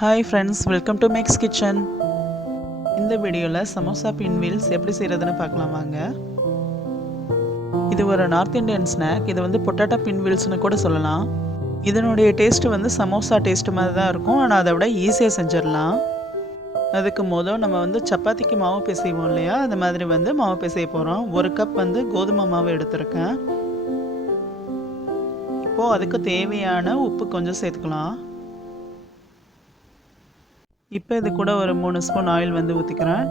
Hi friends, welcome to Max Kitchen. இந்த வீடியோல samosa pinwheels எப்படி செய்யறதுன்னு பார்க்கலாம் வாங்க. இது ஒரு நார்த் இந்தியன் ஸ்நாக். இது வந்து பொட்டேட்டோ pinwheelsனு கூட சொல்லலாம். இதனுடைய டேஸ்ட் வந்து சமோசா டேஸ்ட் மாதிரி தான் இருக்கும். ஆனா அதை விட ஈஸியா செஞ்சிரலாம். அதுக்கு நம்ம வந்து சப்பாத்திக்கு மாவு பிசைவோம் இல்லையா? அந்த மாதிரி வந்து மாவு பிசைய போறோம். 1 கப் வந்து கோதுமை மாவு எடுத்துருக்கேன். இப்போ அதுக்கு தேவையான உப்பு கொஞ்சம் சேர்த்துக்கலாம். இப்போ இது கூட ஒரு 3 ஸ்பூன் ஆயில் வந்து ஊற்றிக்கிறேன்.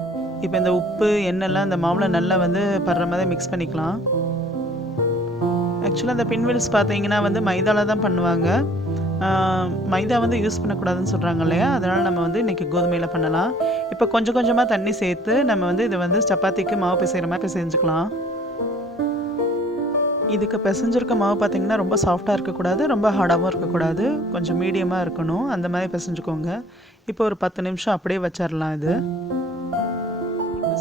இப்போ இந்த உப்பு எண்ணெய்லாம் இந்த மாவில் நல்லா வந்து படுற மாதிரி மிக்ஸ் பண்ணிக்கலாம். ஆக்சுவலாக இந்த பின்வீல்ஸ் பார்த்தீங்கன்னா வந்து மைதாவில் தான் பண்ணுவாங்க. மைதா வந்து யூஸ் பண்ணக்கூடாதுன்னு சொல்கிறாங்க இல்லையா? அதனால் நம்ம வந்து இன்றைக்கி கோதுமையில் பண்ணலாம். இப்போ கொஞ்சம் கொஞ்சமாக தண்ணி சேர்த்து நம்ம வந்து இதை வந்து சப்பாத்திக்கு மாவு பிசைகிற மாதிரி பிசைஞ்சுக்கலாம். இதுக்கு பிசைஞ்சிருக்க மாவு பார்த்திங்கன்னா ரொம்ப சாஃப்டாக இருக்கக்கூடாது, ரொம்ப ஹார்டாகவும் இருக்கக்கூடாது, கொஞ்சம் மீடியமாக இருக்கணும். அந்த மாதிரி பிசைஞ்சுக்கோங்க. இப்போ ஒரு 10 நிமிஷம் அப்படியே வச்சிடலாம். இது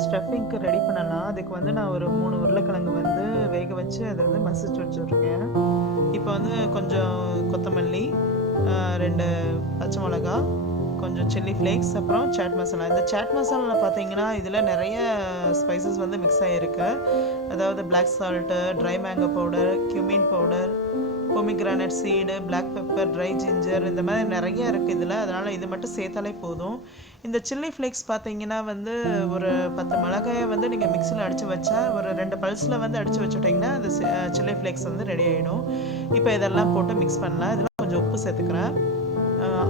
ஸ்டஃபிங்க்கு ரெடி பண்ணலாம். அதுக்கு வந்து நான் ஒரு 3 உருளைக்கிழங்கு வந்து வேக வச்சு அதை வந்து மசிச்சு வச்சுருக்கேன். இப்போ வந்து கொஞ்சம் கொத்தமல்லி, 2 பச்சை மிளகா, கொஞ்சம் சில்லி ஃப்ளேக்ஸ், அப்புறம் சாட் மசாலா. இந்த சாட் மசாலாவில் பார்த்தீங்கன்னா இதில் நிறைய ஸ்பைசஸ் வந்து மிக்ஸ் ஆகிருக்கு. அதாவது black salt, dry mango powder, cumin powder, pomegranate seed, black pepper, dry ginger, இந்த மாதிரி நிறைய இருக்குது இதில். அதனால் இது மட்டும் சேர்த்தாலே போதும். இந்த சில்லி ஃப்ளேக்ஸ் பார்த்தீங்கன்னா வந்து ஒரு 10 மிளகாயை வந்து நீங்கள் மிக்சியில் அடித்து வச்சா ஒரு 2 பல்ஸில் வந்து அடித்து வச்சுட்டிங்கன்னா அந்த சில்லி ஃப்ளேக்ஸ் வந்து ரெடி ஆகிடும். இப்போ இதெல்லாம் போட்டு மிக்ஸ் பண்ணலாம். இதெல்லாம் கொஞ்சம் உப்பு சேர்த்துக்கிறேன்.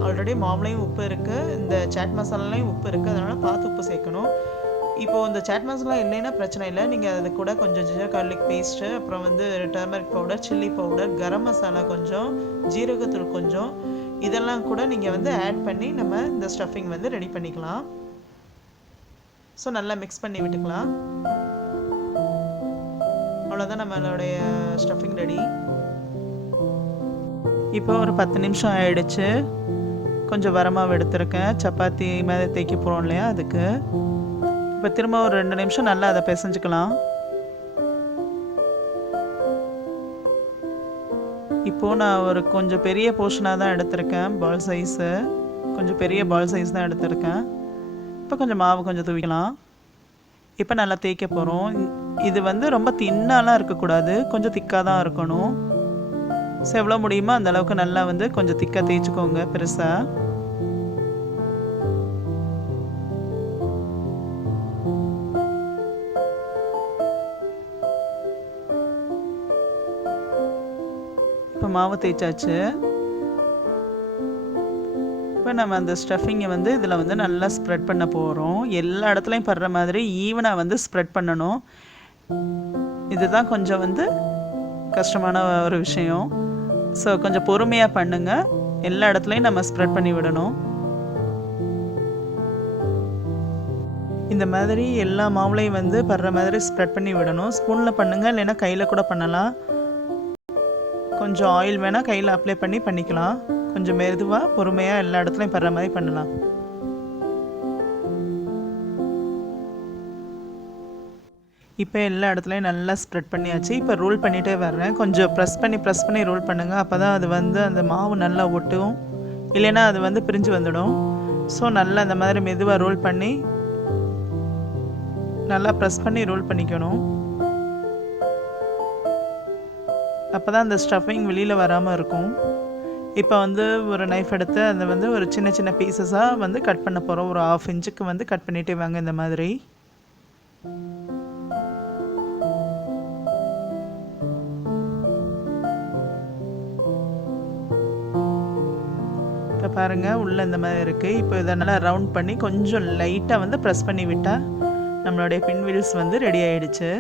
ஆல்ரெடி மாவுலையும் உப்பு இருக்குது, இந்த சாட் மசாலாலையும் உப்பு இருக்குது, அதனால் பார்த்து உப்பு சேர்க்கணும். இப்போது இந்த சாட் மசாலா இல்லைன்னா பிரச்சனை இல்லை. நீங்கள் அது கூட கொஞ்சம் ஜிஞ்சர் கார்லிக் பேஸ்ட்டு, அப்புறம் வந்து turmeric powder, chilli powder, garam masala கொஞ்சம், ஜீரகத்தூள் கொஞ்சம், இதெல்லாம் கூட நீங்கள் வந்து ஆட் பண்ணி நம்ம இந்த ஸ்டஃபிங் வந்து ரெடி பண்ணிக்கலாம். ஸோ நல்லா மிக்ஸ் பண்ணி விட்டுக்கலாம். அவ்வளோதான் நம்மளுடைய ஸ்டஃபிங் ரெடி. இப்போ ஒரு 10 நிமிஷம் ஆயிடுச்சு. கொஞ்சம் வரமாவு எடுத்துருக்கேன். சப்பாத்தி மேலே தேய்க்க போகிறோம் இல்லையா, அதுக்கு. இப்போ திரும்ப ஒரு 2 நிமிஷம் நல்லா அதை பிசைஞ்சுக்கலாம். இப்போது நான் ஒரு கொஞ்சம் பெரிய போர்ஷனாக தான் எடுத்திருக்கேன். பால் சைஸு கொஞ்சம் பெரிய பால் சைஸ் தான் எடுத்திருக்கேன். இப்போ கொஞ்சம் மாவு கொஞ்சம் தூவிக்கலாம். இப்போ நல்லா தேய்க்க போகிறோம். இது வந்து ரொம்ப தின்னாலாம் இருக்கக்கூடாது, கொஞ்சம் திக்காக தான் இருக்கணும். ஸோ எவ்வளோ முடியுமோ அந்தளவுக்கு நல்லா வந்து கொஞ்சம் திக்காக தேய்ச்சிக்கோங்க பெருசாக. இப்போ மாவு தேய்ச்சாச்சு. இப்போ நம்ம அந்த ஸ்டஃபிங்கை வந்து இதில் வந்து நல்லா ஸ்ப்ரெட் பண்ண போகிறோம். எல்லா இடத்துலையும் படுற மாதிரி ஈவனாக வந்து ஸ்ப்ரெட் பண்ணணும். இதுதான் கொஞ்சம் வந்து கஷ்டமான ஒரு விஷயம். ஸோ கொஞ்சம் பொறுமையாக பண்ணுங்கள். எல்லா இடத்துலையும் நம்ம ஸ்ப்ரெட் பண்ணி விடணும். இந்த மாதிரி எல்லா மாவுலையும் வந்து படுற மாதிரி ஸ்ப்ரெட் பண்ணி விடணும். ஸ்பூனில் பண்ணுங்கள், இல்லைன்னா கையில் கூட பண்ணலாம். கொஞ்சம் ஆயில் வேணால் கையில் அப்ளை பண்ணிக்கலாம். கொஞ்சம் மெதுவாக பொறுமையாக எல்லா இடத்துலையும் படுற மாதிரி பண்ணலாம். இப்போ எல்லா இடத்துலையும் நல்லா ஸ்ப்ரெட் பண்ணியாச்சு. இப்போ ரோல் பண்ணிகிட்டே வர்றேன். கொஞ்சம் ப்ரெஸ் பண்ணி ரோல் பண்ணுங்கள். அப்போ தான் அது வந்து அந்த மாவு நல்லா ஒட்டும், இல்லைன்னா அது வந்து பிரிஞ்சு வந்துடும். ஸோ நல்லா அந்த மாதிரி மெதுவாக ரோல் பண்ணி நல்லா ப்ரெஸ் பண்ணி ரோல் பண்ணிக்கணும். அப்போ தான் அந்த ஸ்டஃபிங் வெளியில் வராமல் இருக்கும். இப்போ வந்து ஒரு நைஃப் எடுத்து அதை வந்து ஒரு சின்ன சின்ன பீசஸாக வந்து கட் பண்ண போகிறோம். ஒரு 1/2 இன்ச்சுக்கு வந்து கட் பண்ணிகிட்டே வாங்க இந்த மாதிரி. இப்போ பாருங்கள், உள்ளே இந்த மாதிரி இருக்குது. இப்போ இதை நல்லா ரவுண்ட் பண்ணி கொஞ்சம் லைட்டாக வந்து ப்ரெஸ் பண்ணி விட்டால் நம்மளுடைய பின்வீல்ஸ் வந்து ரெடி ஆகிடுச்சு.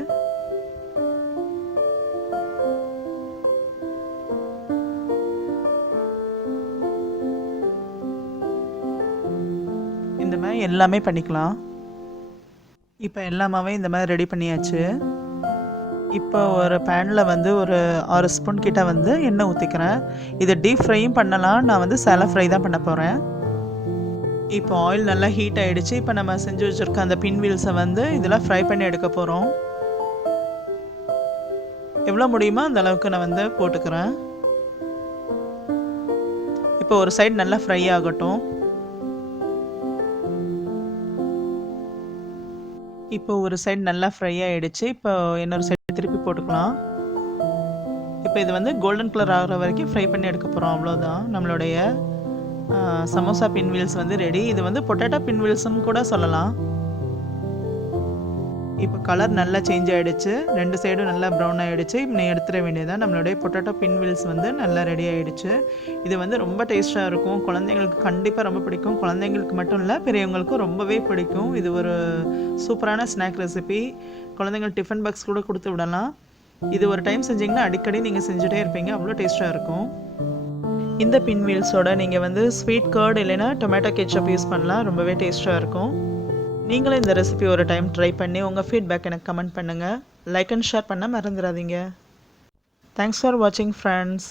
இந்த மாதிரி எல்லாமே பண்ணிக்கலாம். இப்போ எல்லாமே இந்த மாதிரி ரெடி பண்ணியாச்சு. இப்போ ஒரு பேனில் வந்து ஒரு 6 ஸ்பூன் கிட்ட வந்து எண்ணெய் ஊற்றிக்கிறேன். இதை டீப் ஃப்ரையும் பண்ணலாம், நான் வந்து சேலோ ஃப்ரை தான் பண்ண போகிறேன். இப்போ ஆயில் நல்லா ஹீட் ஆகிடுச்சு. இப்போ நம்ம செஞ்சு வச்சுருக்க அந்த பின்வீல்ஸை வந்து இதில் ஃப்ரை பண்ணி எடுக்க போகிறோம். எவ்வளோ முடியுமோ அந்த அளவுக்கு நான் வந்து போட்டுக்கிறேன். இப்போ ஒரு சைடு நல்லா ஃப்ரை ஆகட்டும். இப்போ ஒரு சைடு நல்லா ஃப்ரை ஆகிடுச்சு. இப்போ இன்னொரு சைடு திருப்பி போட்டுக்கலாம். இப்போ இது வந்து கோல்டன் கலர் ஆகிற வரைக்கும் ஃப்ரை பண்ணி எடுக்க போகிறோம். அவ்வளோதான், நம்மளுடைய சமோசா பின்வீல்ஸ் வந்து ரெடி. இது வந்து பொட்டேட்டோ பின்வீல்ஸ்னு கூட சொல்லலாம். இப்போ கலர் நல்லா சேஞ்ச் ஆகிடுச்சு. 2 சைடும் நல்லா ப்ரௌன் ஆகிடுச்சு. இப்போ எடுத்துட வேண்டியதான். நம்மளுடைய பொட்டேட்டோ பின்வீல்ஸ் வந்து நல்லா ரெடி ஆகிடுச்சு. இது வந்து ரொம்ப டேஸ்ட்டாக இருக்கும். குழந்தைங்களுக்கு கண்டிப்பாக ரொம்ப பிடிக்கும். குழந்தைங்களுக்கு மட்டும் இல்லை, பெரியவங்களுக்கும் ரொம்பவே பிடிக்கும். இது ஒரு சூப்பரான ஸ்நாக் ரெசிபி. குழந்தைங்களுக்கு டிஃபன் பாக்ஸ் கூட கொடுத்து விடலாம். இது ஒரு டைம் செஞ்சிங்கன்னா அடிக்கடி நீங்கள் செஞ்சுட்டே இருப்பீங்க. அவ்வளோ டேஸ்ட்டாக இருக்கும். இந்த பின்வீல்ஸோட நீங்கள் வந்து ஸ்வீட் கர்ட் இல்லைன்னா டொமேட்டோ கெச்சப் யூஸ் பண்ணலாம். ரொம்பவே டேஸ்ட்டாக இருக்கும். நீங்களும் இந்த ரெசிபி ஒரு டைம் ட்ரை பண்ணி உங்கள் ஃபீட்பேக் எனக்கு கமெண்ட் பண்ணுங்கள். லைக் அண்ட் ஷேர் பண்ண மறந்துடாதீங்க. தேங்க்ஸ் ஃபார் வாட்சிங் ஃப்ரெண்ட்ஸ்.